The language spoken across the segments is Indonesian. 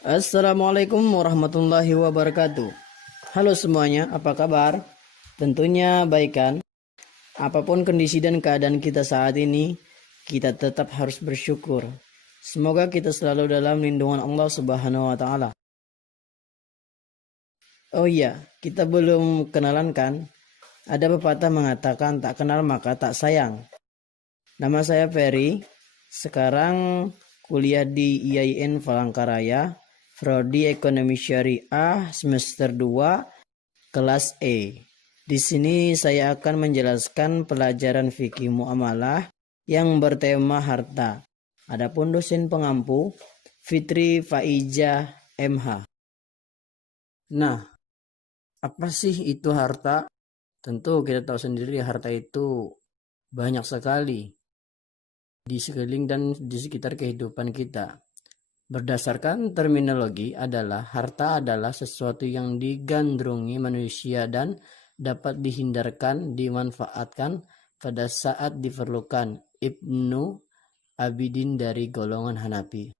Assalamualaikum warahmatullahi wabarakatuh. Halo semuanya, apa kabar? Tentunya baik kan? Apapun kondisi dan keadaan kita saat ini, kita tetap harus bersyukur. Semoga kita selalu dalam lindungan Allah Subhanahu wa taala. Oh iya, kita belum kenalan kan? Ada pepatah mengatakan tak kenal maka tak sayang. Nama saya Ferry. Sekarang kuliah di IAIN Palangkaraya, Prodi Ekonomi Syariah semester 2 kelas E. Di sini saya akan menjelaskan pelajaran fikih muamalah yang bertema harta. Adapun dosen pengampu Fitri Faijah MH. Nah, apa sih itu harta? Tentu kita tahu sendiri harta itu banyak sekali di sekeliling dan di sekitar kehidupan kita. Berdasarkan terminologi adalah harta adalah sesuatu yang digandrungi manusia dan dapat dihindarkan, dimanfaatkan pada saat diperlukan. Ibnu Abidin dari golongan Hanafi.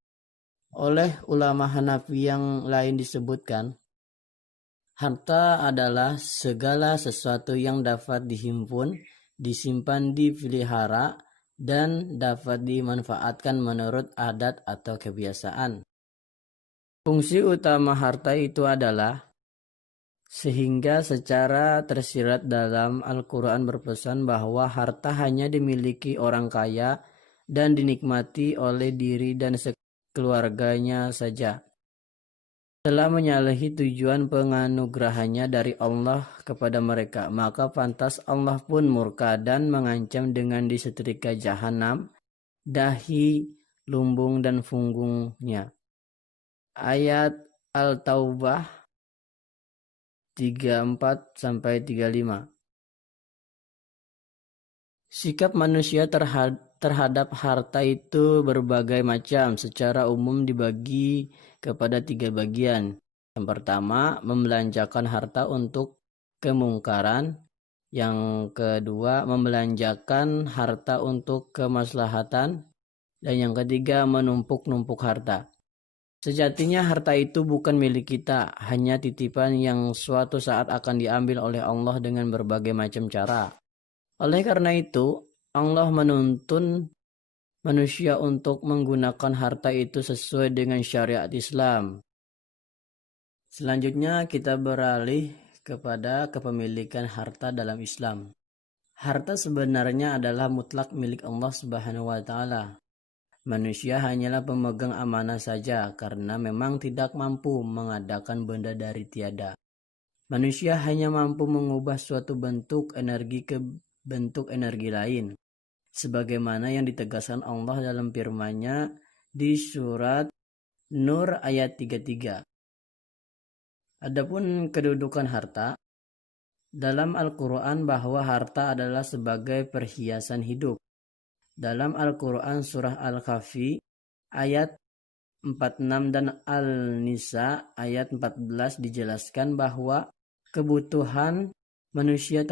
Oleh ulama Hanafi yang lain disebutkan, harta adalah segala sesuatu yang dapat dihimpun, disimpan, dipelihara, dan dapat dimanfaatkan menurut adat atau kebiasaan. Fungsi utama harta itu adalah sehingga secara tersirat dalam Al-Quran berpesan bahwa harta hanya dimiliki orang kaya dan dinikmati oleh diri dan keluarganya saja. Telah menyalahi tujuan penganugerahannya dari Allah kepada mereka, maka pantas Allah pun murka dan mengancam dengan disetrika jahanam, dahi, lumbung, dan punggungnya. Ayat Al-Taubah 34-35. Sikap manusia terhadap harta itu berbagai macam. Secara umum dibagi kepada 3 bagian. Yang pertama, membelanjakan harta untuk kemungkaran. Yang kedua, membelanjakan harta untuk kemaslahatan. Dan yang ketiga, menumpuk-numpuk harta. Sejatinya harta itu bukan milik kita, hanya titipan yang suatu saat akan diambil oleh Allah dengan berbagai macam cara. Oleh karena itu, Allah menuntun manusia untuk menggunakan harta itu sesuai dengan syariat Islam. Selanjutnya kita beralih kepada kepemilikan harta dalam Islam. Harta sebenarnya adalah mutlak milik Allah Subhanahu wa taala. Manusia hanyalah pemegang amanah saja karena memang tidak mampu mengadakan benda dari tiada. Manusia hanya mampu mengubah suatu bentuk energi ke bentuk energi lain, sebagaimana yang ditegaskan Allah dalam firman-Nya di surat Nur ayat 33. Adapun kedudukan harta dalam Al-Quran bahwa harta adalah sebagai perhiasan hidup. Dalam Al-Quran surah Al-Kahfi ayat 46 dan Al-Nisa ayat 14 dijelaskan bahwa kebutuhan manusia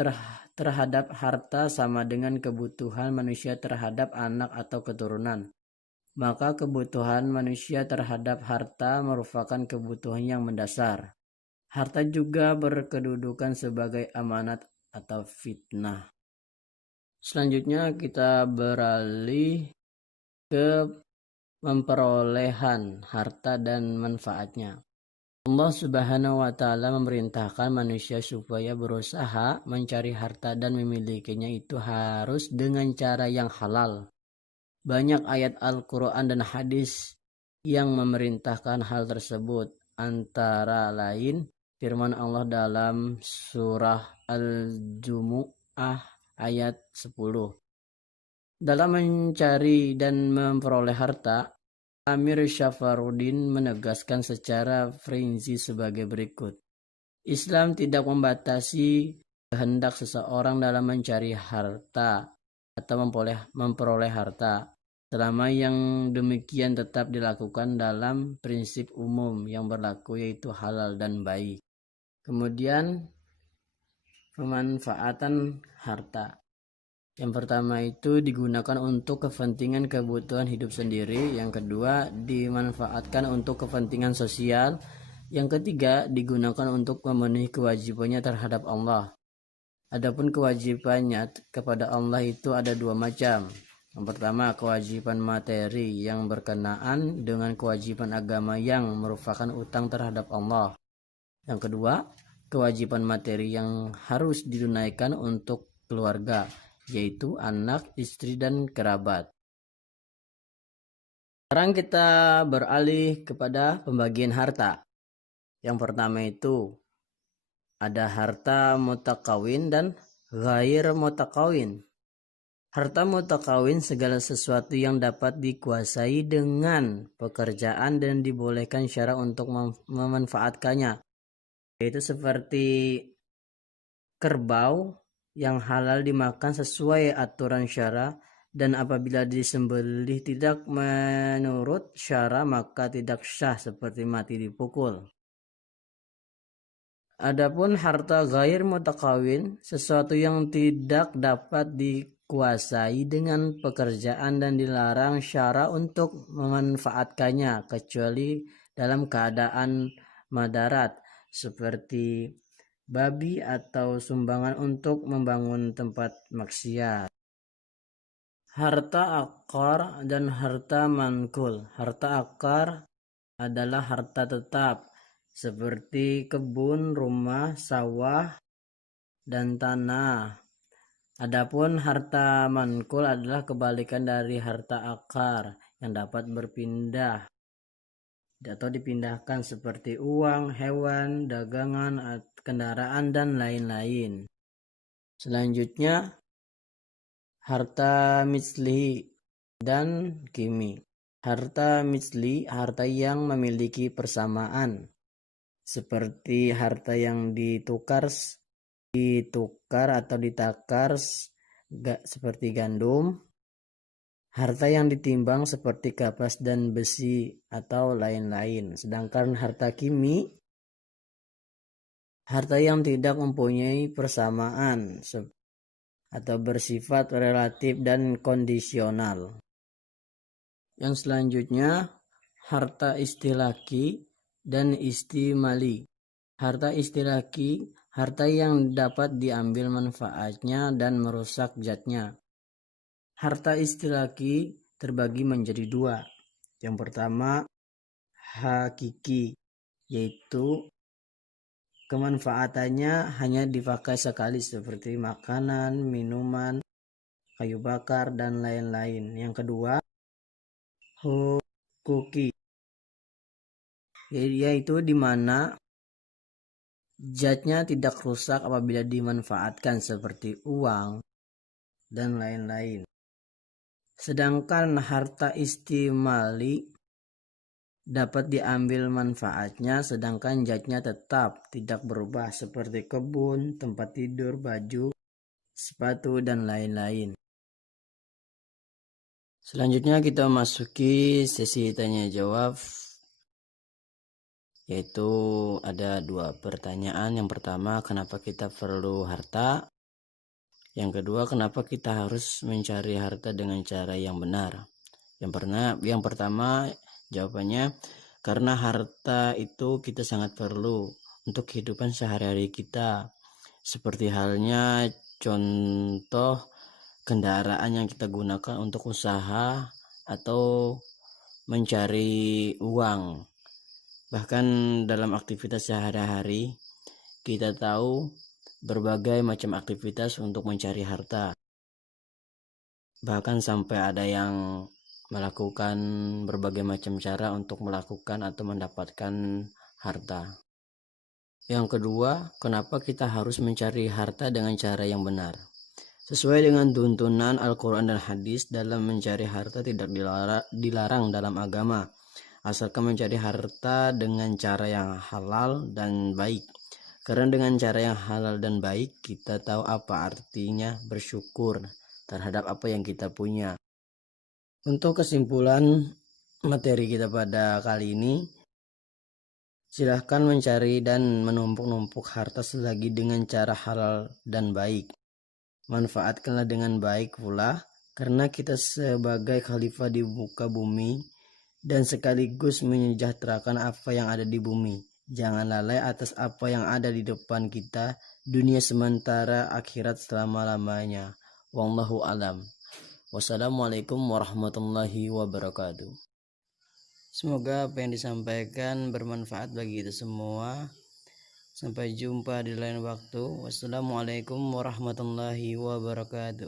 terhadap harta sama dengan kebutuhan manusia terhadap anak atau keturunan. Maka kebutuhan manusia terhadap harta merupakan kebutuhan yang mendasar. Harta juga berkedudukan sebagai amanat atau fitnah. Selanjutnya kita beralih ke memperolehan harta dan manfaatnya. Allah Subhanahu wa taala memerintahkan manusia supaya berusaha mencari harta dan memilikinya itu harus dengan cara yang halal. Banyak ayat Al-Quran dan hadis yang memerintahkan hal tersebut, antara lain firman Allah dalam surah Al-Jumu'ah ayat 10. Dalam mencari dan memperoleh harta, Amir Syafaruddin menegaskan secara rinci sebagai berikut. Islam tidak membatasi kehendak seseorang dalam mencari harta atau memperoleh harta, selama yang demikian tetap dilakukan dalam prinsip umum yang berlaku yaitu halal dan baik. Kemudian pemanfaatan harta. Yang pertama itu digunakan untuk kepentingan kebutuhan hidup sendiri. Yang kedua dimanfaatkan untuk kepentingan sosial. Yang ketiga digunakan untuk memenuhi kewajibannya terhadap Allah. Adapun kewajibannya kepada Allah itu ada dua macam. Yang pertama kewajiban materi yang berkenaan dengan kewajiban agama yang merupakan utang terhadap Allah. Yang kedua kewajiban materi yang harus ditunaikan untuk keluarga, yaitu anak, istri, dan kerabat. Sekarang kita beralih kepada pembagian harta. Yang pertama itu ada harta mutakawin dan ghair mutakawin. Harta mutakawin segala sesuatu yang dapat dikuasai dengan pekerjaan dan dibolehkan syara untuk memanfaatkannya, yaitu seperti kerbau yang halal dimakan sesuai aturan syara, dan apabila disembelih tidak menurut syara maka tidak syah seperti mati dipukul. Adapun harta ghair mutakawin, sesuatu yang tidak dapat dikuasai dengan pekerjaan dan dilarang syara untuk memanfaatkannya kecuali dalam keadaan madarat seperti babi atau sumbangan untuk membangun tempat maksiat. Harta akar dan harta mankul. Harta akar adalah harta tetap seperti kebun, rumah, sawah, dan tanah. Adapun harta mankul adalah kebalikan dari harta akar yang dapat berpindah atau dipindahkan seperti uang, hewan, dagangan, kendaraan, dan lain-lain. Selanjutnya harta misli dan kimi. Harta misli, harta yang memiliki persamaan, seperti harta yang ditukar atau ditakar seperti gandum, harta yang ditimbang seperti kapas dan besi atau lain-lain. Sedangkan harta kimi, harta yang tidak mempunyai persamaan atau bersifat relatif dan kondisional. Yang selanjutnya harta istilaki dan istimali. Harta istilaki, harta yang dapat diambil manfaatnya dan merusak zatnya. Harta istilaki terbagi menjadi dua. Yang pertama hakiki, yaitu kemanfaatannya hanya dipakai sekali seperti makanan, minuman, kayu bakar, dan lain-lain. Yang kedua hukuki, yaitu di mana zatnya tidak rusak apabila dimanfaatkan seperti uang dan lain-lain. Sedangkan harta istimali dapat diambil manfaatnya sedangkan zatnya tetap tidak berubah seperti kebun, tempat tidur, baju, sepatu, dan lain-lain. Selanjutnya kita masuki sesi tanya jawab, yaitu ada dua pertanyaan. Yang pertama, kenapa kita perlu harta? Yang kedua, kenapa kita harus mencari harta dengan cara yang benar? Yang pertama jawabannya, karena harta itu kita sangat perlu untuk kehidupan sehari-hari kita. Seperti halnya contoh kendaraan yang kita gunakan untuk usaha atau mencari uang. Bahkan dalam aktivitas sehari-hari kita tahu berbagai macam aktivitas untuk mencari harta. Bahkan sampai ada yang melakukan berbagai macam cara untuk melakukan atau mendapatkan harta. Yang kedua, kenapa kita harus mencari harta dengan cara yang benar? Sesuai dengan tuntunan Al-Quran dan Hadis, dalam mencari harta tidak dilarang dalam agama, asalkan mencari harta dengan cara yang halal dan baik. Karena dengan cara yang halal dan baik, kita tahu apa artinya bersyukur terhadap apa yang kita punya. Untuk kesimpulan materi kita pada kali ini, silahkan mencari dan menumpuk-numpuk harta selagi dengan cara halal dan baik. manfaatkanlah dengan baik pula, karena kita sebagai khalifah di muka bumi dan sekaligus menyejahterakan apa yang ada di bumi. Jangan lalai atas apa yang ada di depan kita, dunia sementara, akhirat selama-lamanya. Wallahu alam. Wassalamualaikum warahmatullahi wabarakatuh. Semoga apa yang disampaikan bermanfaat bagi kita semua. Sampai jumpa di lain waktu. Wassalamualaikum warahmatullahi wabarakatuh.